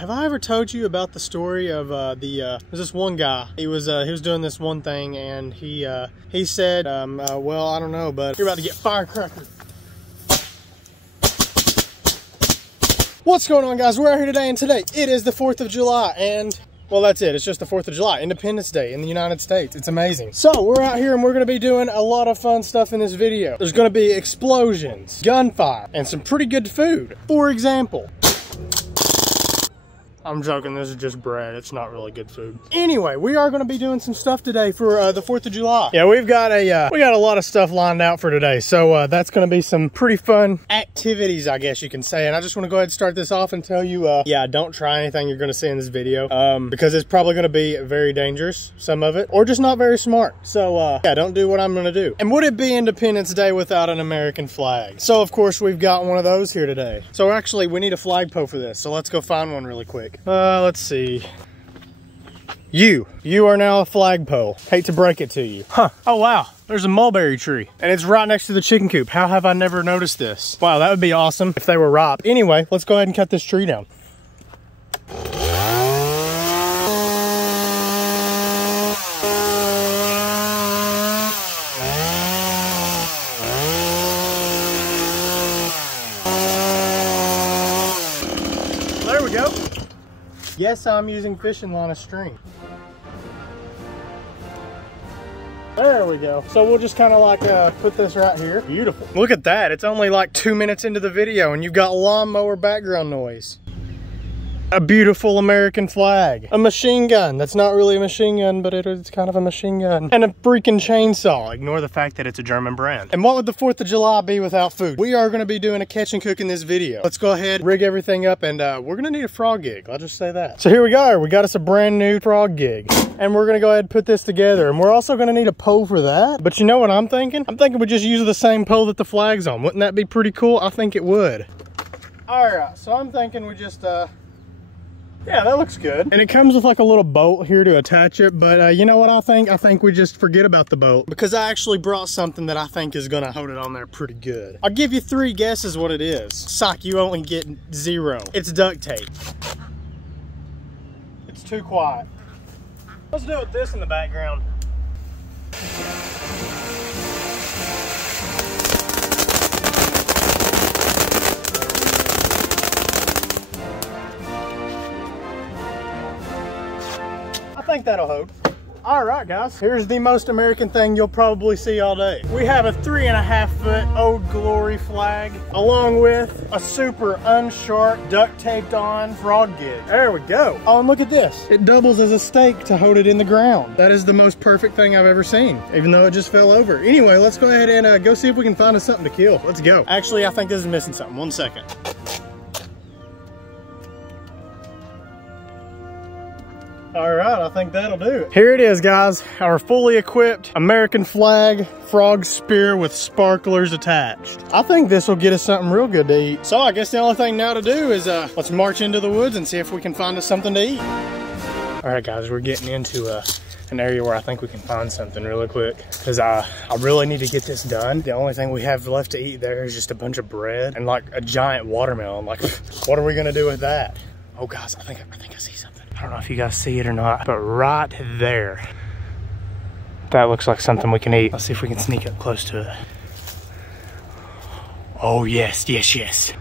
Have I ever told you about the story of there's this one guy. He was doing this one thing, and he said, well, I don't know, but you're about to get firecrackers. What's going on, guys? We're out here today, and today it is the 4th of July, and well, that's it. It's just the 4th of July, Independence Day in the United States. It's amazing. So we're out here and we're gonna be doing a lot of fun stuff in this video. There's gonna be explosions, gunfire, and some pretty good food. For example, I'm joking, this is just bread. It's not really good food. Anyway, we are gonna be doing some stuff today for the 4th of July. Yeah, we got a lot of stuff lined out for today. So that's gonna be some pretty fun activities, I guess you can say. And I just wanna go ahead and start this off and tell you, yeah, don't try anything you're gonna see in this video because it's probably gonna be very dangerous, some of it, or just not very smart. So yeah, don't do what I'm gonna do. And would it be Independence Day without an American flag? So of course we've got one of those here today. So actually we need a flagpole for this. So let's go find one really quick. Let's see. You are now a flagpole. Hate to break it to you. Huh. Oh wow, there's a mulberry tree. And it's right next to the chicken coop. How have I never noticed this? Wow, that would be awesome if they were ripe. Anyway, let's go ahead and cut this tree down. There we go. Yes, I'm using fishing line as string. There we go. So we'll just kind of like put this right here. Beautiful. Look at that. It's only like 2 minutes into the video and you've got lawnmower background noise. A beautiful American flag. A machine gun. That's not really a machine gun, but it's kind of a machine gun. And a freaking chainsaw. Ignore the fact that it's a German brand. And what would the 4th of July be without food? We are going to be doing a catch and cook in this video. Let's go ahead, rig everything up, and we're going to need a frog gig. I'll just say that. So here we go. We got us a brand new frog gig. And we're going to go ahead and put this together. And we're also going to need a pole for that. But you know what I'm thinking? I'm thinking we just use the same pole that the flag's on. Wouldn't that be pretty cool? I think it would. All right. So I'm thinking we just... yeah, that looks good. And it comes with like a little bolt here to attach it, but you know what I think? I think we just forget about the bolt because I actually brought something that I think is gonna hold it on there pretty good. I'll give you 3 guesses what it is. Sock, you only get 0. It's duct tape. It's too quiet. Let's do it with this in the background. I think that'll hold. All right, guys, here's the most American thing you'll probably see all day. We have a 3.5-foot Old Glory flag along with a super unsharp duct taped on frog gig. There we go. Oh, and look at this. It doubles as a stake to hold it in the ground. That is the most perfect thing I've ever seen, even though it just fell over. Anyway, let's go ahead and go see if we can find us something to kill. Let's go. Actually, I think this is missing something. 1 second. All right, I think that'll do it. Here it is, guys. Our fully equipped American flag frog spear with sparklers attached. I think this will get us something real good to eat. So I guess the only thing now to do is let's march into the woods and see if we can find us something to eat. All right, guys, we're getting into an area where I think we can find something really quick because I really need to get this done. The only thing we have left to eat there is just a bunch of bread and like a giant watermelon. Like, what are we gonna do with that? Oh, guys, I think I see something. I don't know if you guys see it or not, but right there, that looks like something we can eat. Let's see if we can sneak up close to it. Oh, yes, yes, yes.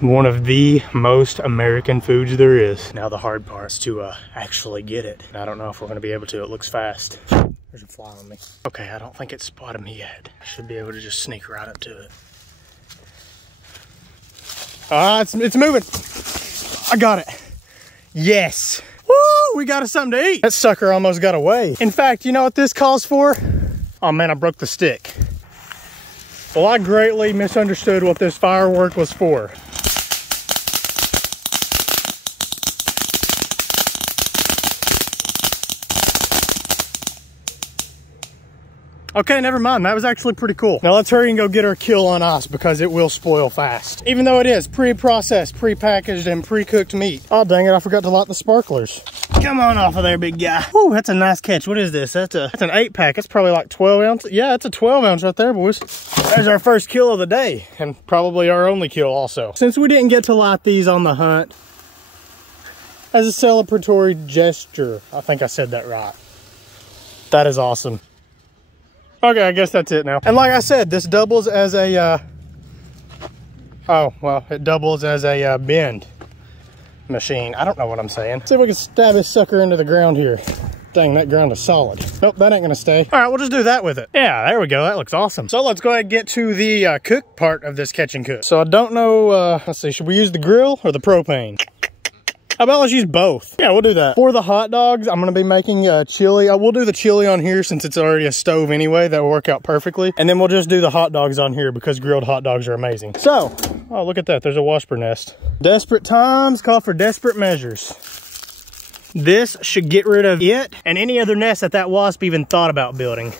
One of the most American foods there is. Now the hard part is to actually get it. I don't know if we're gonna be able to. It looks fast. There's a fly on me. Okay, I don't think it spotted me yet. I should be able to just sneak right up to it. It's moving. I got it. Yes. Woo, we got us something to eat. That sucker almost got away. In fact, you know what this calls for? Oh man, I broke the stick. Well, I greatly misunderstood what this firework was for. Okay, never mind. That was actually pretty cool. Now let's hurry and go get our kill on ice because it will spoil fast. Even though it is pre-processed, pre-packaged, and pre-cooked meat. Oh, dang it, I forgot to light the sparklers. Come on off of there, big guy. Whew, that's a nice catch. What is this? That's an 8-pack. That's probably like 12 ounces. Yeah, it's a 12 ounce right there, boys. There's our first kill of the day, and probably our only kill also. Since we didn't get to light these on the hunt, as a celebratory gesture. I think I said that right. That is awesome. Okay, I guess that's it now. And like I said, this doubles as a, oh, well, it doubles as a bend machine. I don't know what I'm saying. Let's see if we can stab this sucker into the ground here. Dang, that ground is solid. Nope, that ain't gonna stay. All right, we'll just do that with it. Yeah, there we go. That looks awesome. So let's go ahead and get to the cook part of this catch and cook. So I don't know, let's see, should we use the grill or the propane? How about let's use both? Yeah, we'll do that. For the hot dogs, I'm gonna be making chili. We'll do the chili on here since it's already a stove anyway. That will work out perfectly. And then we'll just do the hot dogs on here because grilled hot dogs are amazing. So, oh, look at that. There's a wasp nest. Desperate times call for desperate measures. This should get rid of it and any other nest that wasp even thought about building.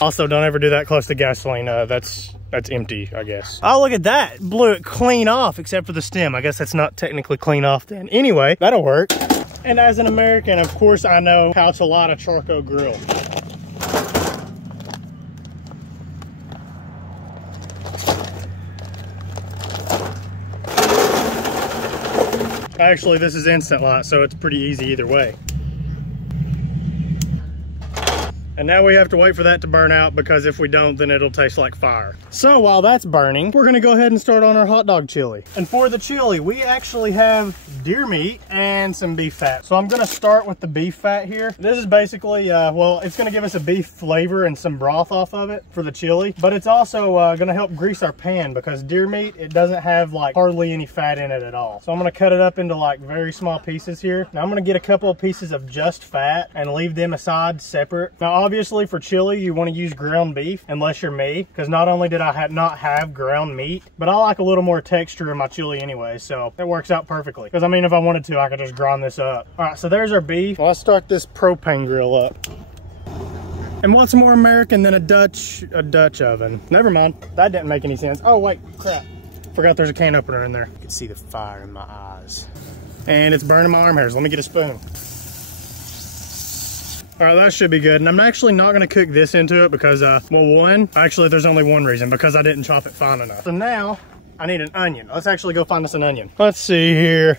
Also, don't ever do that close to gasoline. That's empty, I guess. Oh, look at that. Blew it clean off except for the stem. I guess that's not technically clean off then. Anyway, that'll work. And as an American, of course, I know how to light a charcoal grill. Actually, this is instant light, so it's pretty easy either way. And now we have to wait for that to burn out because if we don't, then it'll taste like fire. So while that's burning, we're gonna go ahead and start on our hot dog chili. And for the chili, we actually have deer meat and some beef fat. So I'm gonna start with the beef fat here. This is basically, well, it's gonna give us a beef flavor and some broth off of it for the chili. But it's also gonna help grease our pan because deer meat, it doesn't have like hardly any fat in it at all. So I'm gonna cut it up into like very small pieces here. Now I'm gonna get a couple of pieces of just fat and leave them aside separate. Now obviously for chili, you wanna use ground beef unless you're me, because not only did I not have ground meat, but I like a little more texture in my chili anyway, so it works out perfectly. Because I mean, if I wanted to, I could just grind this up. All right, so there's our beef. Well, let's start this propane grill up. And what's more American than a Dutch oven? Never mind, that didn't make any sense. Oh wait, crap. Forgot there's a can opener in there. You can see the fire in my eyes. And it's burning my arm hairs. Let me get a spoon. All right, that should be good. And I'm actually not gonna cook this into it because, well, one, actually there's only one reason, because I didn't chop it fine enough. So now I need an onion. Let's actually go find us an onion. Let's see here.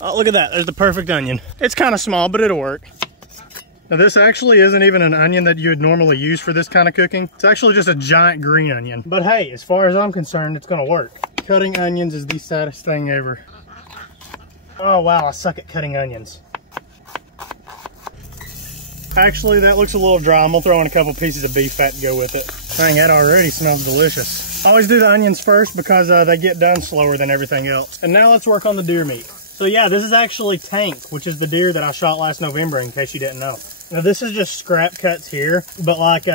Oh, look at that, there's the perfect onion. It's kind of small, but it'll work. Now this actually isn't even an onion that you would normally use for this kind of cooking. It's actually just a giant green onion. But hey, as far as I'm concerned, it's gonna work. Cutting onions is the saddest thing ever. Oh wow, I suck at cutting onions. Actually, that looks a little dry. I'm gonna throw in a couple pieces of beef fat to go with it. Dang, that already smells delicious. I always do the onions first because they get done slower than everything else. And now let's work on the deer meat. So yeah, this is actually Tank, which is the deer that I shot last November, in case you didn't know. Now this is just scrap cuts here, but like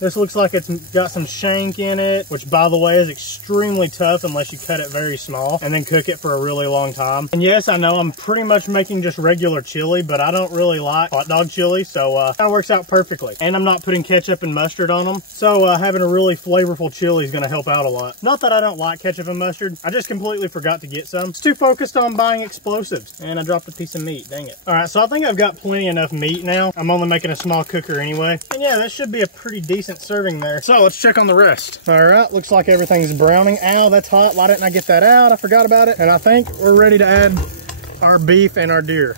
this looks like it's got some shank in it, which by the way is extremely tough unless you cut it very small and then cook it for a really long time. And yes, I know I'm pretty much making just regular chili, but I don't really like hot dog chili, so it kind of works out perfectly. And I'm not putting ketchup and mustard on them, so having a really flavorful chili is gonna help out a lot. Not that I don't like ketchup and mustard, I just completely forgot to get some. It's too focused on buying explosives, and I dropped a piece of meat, dang it. All right, so I think I've got plenty enough meat now. I'm only making a small cooker anyway. And yeah, that should be a pretty decent serving there. So let's check on the rest. All right, looks like everything's browning. Ow, that's hot. Why didn't I get that out? I forgot about it. And I think we're ready to add our beef and our deer.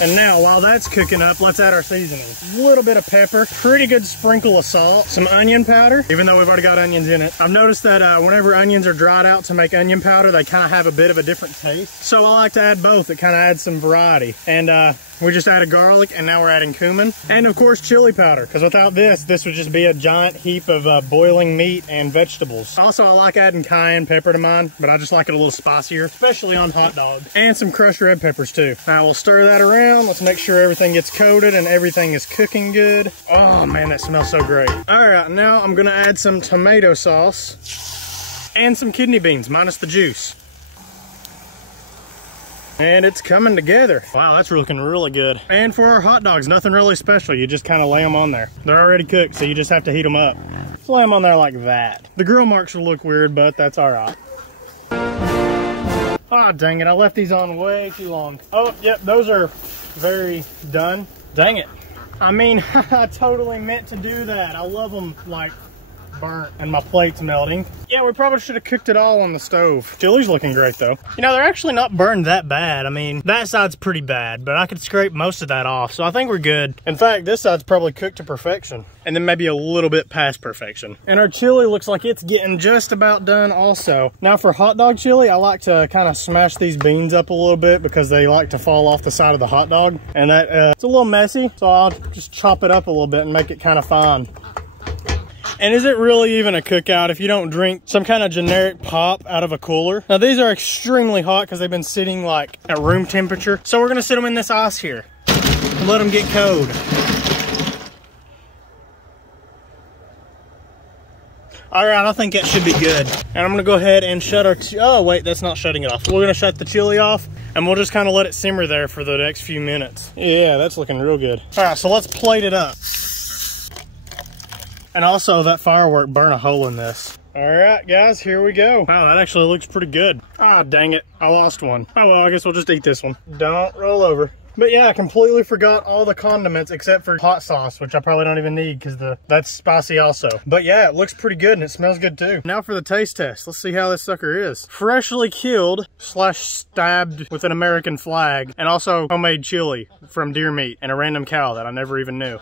And now, while that's cooking up, let's add our seasoning. A little bit of pepper, pretty good sprinkle of salt, some onion powder, even though we've already got onions in it. I've noticed that whenever onions are dried out to make onion powder, they kind of have a bit of a different taste. So I like to add both. It kind of adds some variety. And we just added garlic, and now we're adding cumin. And of course, chili powder, because without this would just be a giant heap of boiling meat and vegetables. Also, I like adding cayenne pepper to mine, but I just like it a little spicier, especially on hot dog. And some crushed red peppers too. Now we'll stir that around. Let's make sure everything gets coated and everything is cooking good. Oh man, that smells so great. All right, now I'm gonna add some tomato sauce and some kidney beans, minus the juice. And it's coming together. Wow, that's looking really good. And for our hot dogs, nothing really special. You just kind of lay them on there. They're already cooked, so you just have to heat them up. Just lay them on there like that. The grill marks will look weird, but that's all right. Ah, dang it, I left these on way too long. Oh, yep, those are very done. Dang it. I mean, I totally meant to do that. I love them like burnt and my plate's melting. Yeah, we probably should have cooked it all on the stove. Chili's looking great though. You know, they're actually not burned that bad. I mean, that side's pretty bad, but I could scrape most of that off, so I think we're good. In fact, this side's probably cooked to perfection, and then maybe a little bit past perfection. And our chili looks like it's getting just about done also. Now for hot dog chili, I like to kind of smash these beans up a little bit because they like to fall off the side of the hot dog. And that it's a little messy, so I'll just chop it up a little bit and make it kind of fine. And is it really even a cookout if you don't drink some kind of generic pop out of a cooler? Now these are extremely hot because they've been sitting like at room temperature. So we're gonna sit them in this ice here and let them get cold. All right, I think that should be good. And I'm gonna go ahead and shut our, oh wait, that's not shutting it off. We're gonna shut the chili off and we'll just kind of let it simmer there for the next few minutes. Yeah, that's looking real good. All right, so let's plate it up. And also that firework burned a hole in this. All right, guys, here we go. Wow, that actually looks pretty good. Ah, dang it, I lost one. Oh well, I guess we'll just eat this one. Don't roll over. But yeah, I completely forgot all the condiments except for hot sauce, which I probably don't even need because that's spicy also. But yeah, it looks pretty good and it smells good too. Now for the taste test. Let's see how this sucker is. Freshly killed / stabbed with an American flag, and also homemade chili from deer meat and a random cow that I never even knew.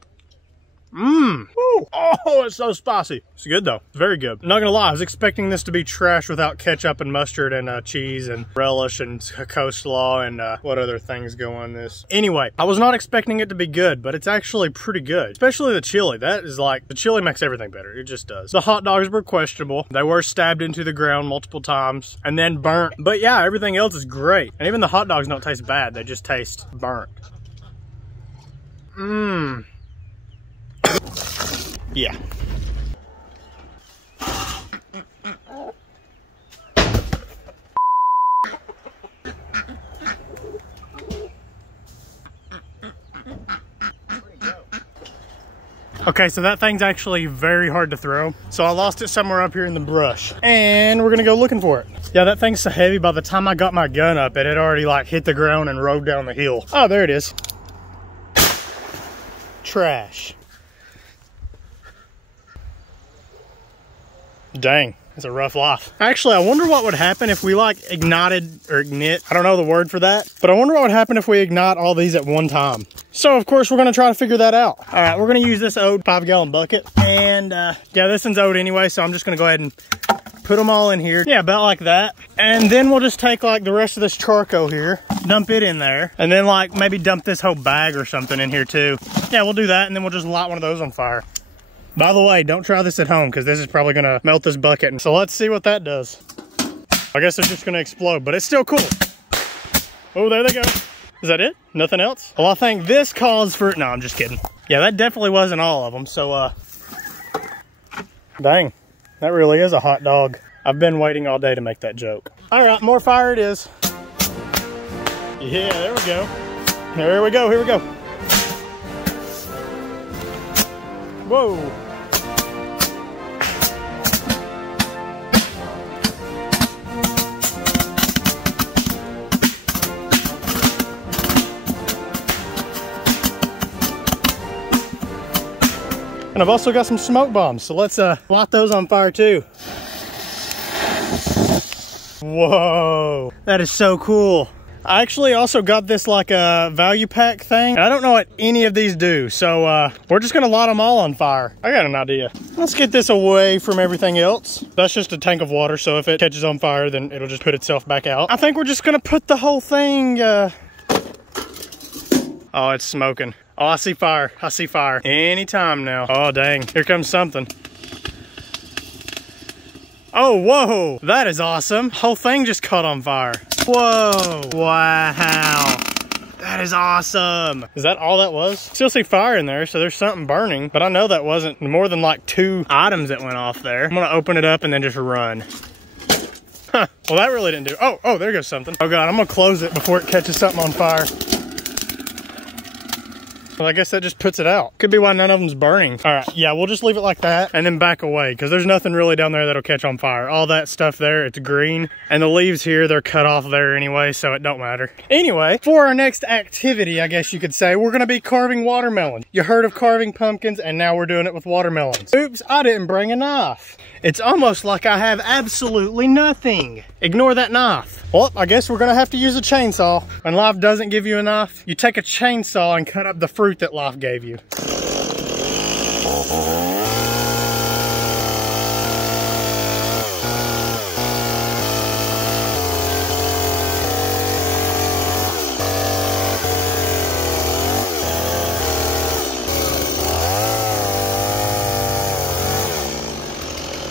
Mmm. Oh, it's so spicy. It's good though. It's very good. I'm not gonna lie, I was expecting this to be trash without ketchup and mustard and cheese and relish and coleslaw and what other things go on this. Anyway, I was not expecting it to be good, but it's actually pretty good. Especially the chili. That is like, the chili makes everything better. It just does. The hot dogs were questionable. They were stabbed into the ground multiple times and then burnt. But yeah, everything else is great. And even the hot dogs don't taste bad. They just taste burnt. Mmm. Yeah. Okay, so that thing's actually very hard to throw. So I lost it somewhere up here in the brush. And we're gonna go looking for it. Yeah, that thing's so heavy, by the time I got my gun up, it had already like hit the ground and rode down the hill. Oh, there it is. Trash. Dang, it's a rough life. Actually, I wonder what would happen if we like ignited or ignite. I don't know the word for that, but I wonder what would happen if we ignite all these at one time. So of course we're gonna try to figure that out. All right, we're gonna use this old 5-gallon bucket. And yeah, this one's old anyway, so I'm just gonna go ahead and put them all in here. Yeah, about like that. And then we'll just take like the rest of this charcoal here, dump it in there, and then like maybe dump this whole bag or something in here too. Yeah, we'll do that, and then we'll just light one of those on fire. By the way, don't try this at home because this is probably gonna melt this bucket. So let's see what that does. I guess it's just gonna explode, but it's still cool. Oh, there they go. Is that it? Nothing else? Well, I think this calls for, no, I'm just kidding. Yeah, that definitely wasn't all of them. So, dang, that really is a hot dog. I've been waiting all day to make that joke. All right, more fire it is. Yeah, there we go. There we go, here we go. Whoa. And I've also got some smoke bombs, so let's light those on fire too. Whoa, that is so cool. I actually also got this like a value pack thing. And I don't know what any of these do, so we're just gonna light them all on fire. I got an idea. Let's get this away from everything else. That's just a tank of water, so if it catches on fire, then it'll just put itself back out. I think we're just gonna put the whole thing, oh, it's smoking. Oh, I see fire, I see fire. Anytime now. Oh, dang, here comes something. Oh, whoa, that is awesome. Whole thing just caught on fire. Whoa, wow. That is awesome. Is that all that was? Still see fire in there, so there's something burning, but I know that wasn't more than like 2 items that went off there. I'm gonna open it up and then just run. Huh, well that really didn't do, oh, there goes something. Oh God, I'm gonna close it before it catches something on fire. Well, I guess that just puts it out. Could be why none of them's burning. All right, yeah, we'll just leave it like that and then back away because there's nothing really down there that'll catch on fire. All that stuff there, it's green, and the leaves here, they're cut off there anyway, so it don't matter. Anyway, for our next activity, I guess you could say, we're gonna be carving watermelon. You heard of carving pumpkins, and now we're doing it with watermelons. Oops, I didn't bring a knife. It's almost like I have absolutely nothing. Ignore that knife. Well, I guess we're gonna have to use a chainsaw. When life doesn't give you a knife, you take a chainsaw and cut up the fruit that life gave you.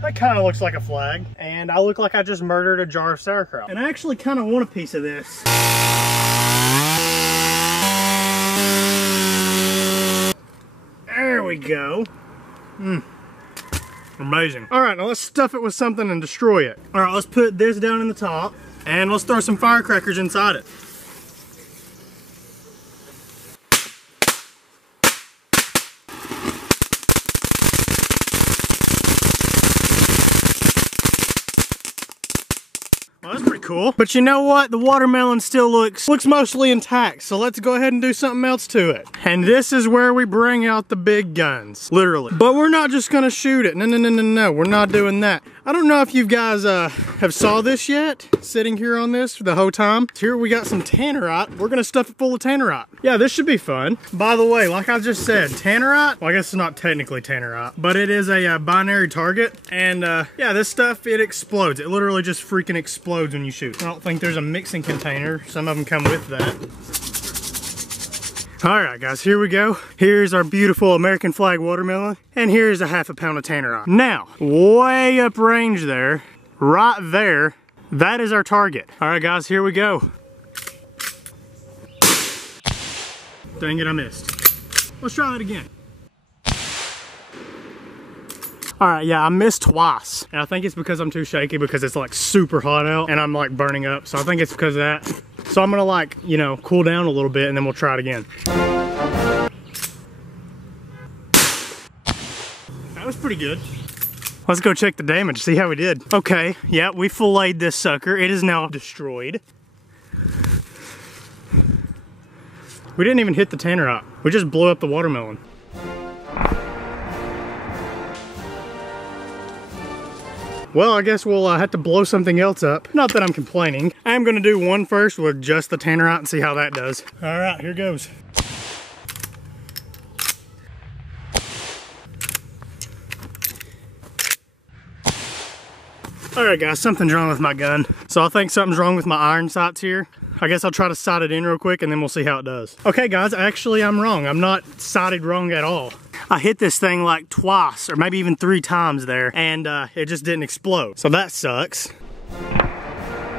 That kind of looks like a flag, and I look like I just murdered a jar of sauerkraut. And I actually kind of want a piece of this. There we go. Amazing. All right, now let's stuff it with something and destroy it. All right, let's put this down in the top, and let's throw some firecrackers inside it. Well, that's pretty cool. But you know what? The watermelon still looks mostly intact. So let's go ahead and do something else to it. And this is where we bring out the big guns, literally. But we're not just gonna shoot it. No, we're not doing that. I don't know if you guys have saw this yet, sitting here on this the whole time. Here we got some tannerite. We're gonna stuff it full of tannerite. Yeah, this should be fun. By the way, like I just said, tannerite, well, I guess it's not technically tannerite, but it is a binary target. And yeah, this stuff, it explodes. It literally just freaking explodes when you shoot. I don't think there's a mixing container. Some of them come with that. All right, guys, here we go. Here's our beautiful American flag watermelon, and here's a ½ pound of tannerite. Now, way up range there, right there, that is our target. All right, guys, here we go. Dang it, I missed. Let's try that again. All right, yeah, I missed twice. And I think it's because I'm too shaky because it's like super hot out and I'm like burning up. So I think it's because of that. So I'm gonna like, you know, cool down a little bit and then we'll try it again. That was pretty good. Let's go check the damage, see how we did. Okay, yeah, we filleted this sucker. It is now destroyed. We didn't even hit the tannerite. We just blew up the watermelon. Well, I guess we'll have to blow something else up. Not that I'm complaining. I'm gonna do one first with just the tannerite and see how that does. All right, here goes. All right, guys, something's wrong with my gun. So I think something's wrong with my iron sights here. I guess I'll try to sight it in real quick and then we'll see how it does. Okay, guys, actually I'm wrong. I'm not sighted wrong at all. I hit this thing like twice or maybe even 3 times there and it just didn't explode. So that sucks.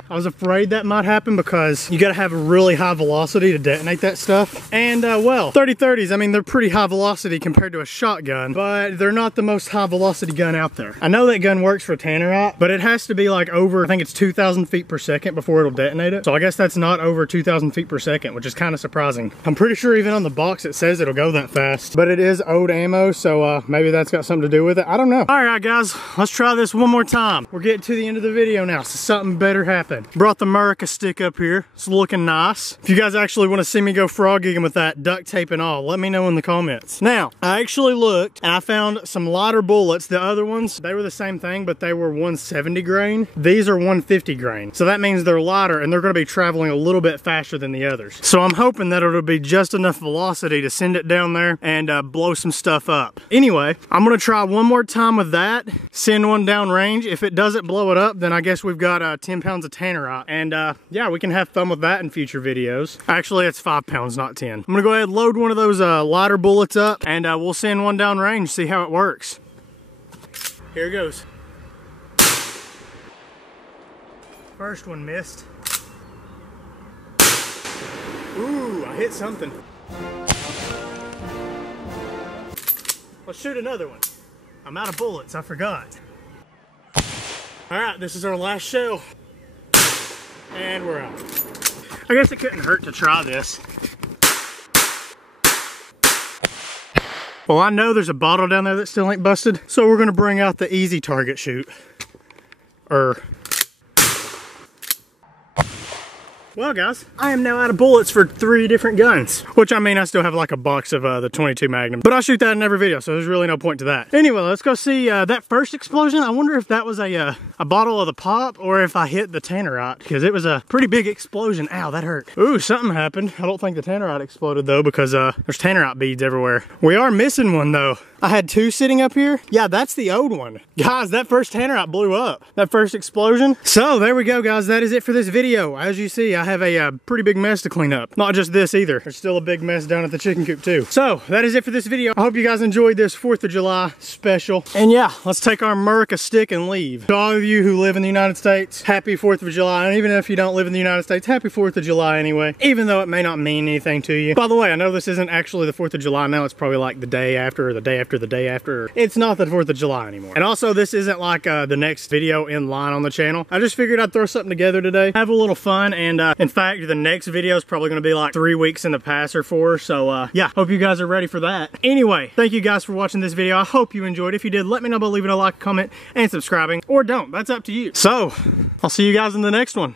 I was afraid that might happen because you gotta have a really high velocity to detonate that stuff. And well, 30-30s, I mean, they're pretty high velocity compared to a shotgun, but they're not the most high velocity gun out there. I know that gun works for tannerite, but it has to be like over, I think it's 2,000 feet per second before it'll detonate it. So I guess that's not over 2,000 feet per second, which is kind of surprising. I'm pretty sure even on the box it says it'll go that fast, but it is old ammo, so maybe that's got something to do with it. I don't know. All right, guys, let's try this one more time. We're getting to the end of the video now, so something better happened. Brought the America stick up here. It's looking nice. If you guys actually want to see me go frog gigging with that, duct tape and all, let me know in the comments. Now, I actually looked and I found some lighter bullets. The other ones, they were the same thing, but they were 170 grain. These are 150 grain. So that means they're lighter and they're going to be traveling a little bit faster than the others. So I'm hoping that it'll be just enough velocity to send it down there and blow some stuff up. Anyway, I'm going to try one more time with that, send one down range. If it doesn't blow it up, then I guess we've got 10 pounds of tannerite. And yeah, we can have fun with that in future videos. Actually, it's 5 pounds, not 10. I'm gonna go ahead and load one of those lighter bullets up and we'll send one down range, see how it works. Here it goes. First one missed. Ooh, I hit something. Let's shoot another one. I'm out of bullets, I forgot. All right, this is our last shell. And we're out. I guess it couldn't hurt to try this. Well, I know there's a bottle down there that still ain't busted, so we're gonna bring out the easy target shoot. Well guys, I am now out of bullets for 3 different guns. Which I mean, I still have like a box of the 22 Magnum. But I'll shoot that in every video, so there's really no point to that. Anyway, let's go see that first explosion. I wonder if that was a bottle of the pop or if I hit the tannerite, because it was a pretty big explosion. Ow, that hurt. Ooh, something happened. I don't think the tannerite exploded though, because there's tannerite beads everywhere. We are missing one though. I had 2 sitting up here. Yeah, that's the old one. Guys, that first tannerite blew up. That first explosion. So there we go, guys. That is it for this video. As you see, I have a pretty big mess to clean up. Not just this either. There's still a big mess down at the chicken coop too. So that is it for this video. I hope you guys enjoyed this 4th of July special. And yeah, let's take our America stick and leave. To all of you who live in the United States, happy 4th of July. And even if you don't live in the United States, happy 4th of July anyway. Even though it may not mean anything to you. By the way, I know this isn't actually the 4th of July now. It's probably like the day after or the day after the day after. It's not the 4th of July anymore. And also, this isn't like the next video in line on the channel. I just figured I'd throw something together today, have a little fun, and in fact, the next video is probably going to be like 3 weeks in the past or 4. So yeah, hope you guys are ready for that. Anyway, thank you guys for watching this video. I hope you enjoyed. If you did, let me know by leaving a like, comment, and subscribing, or don't. That's up to you. So, I'll see you guys in the next one.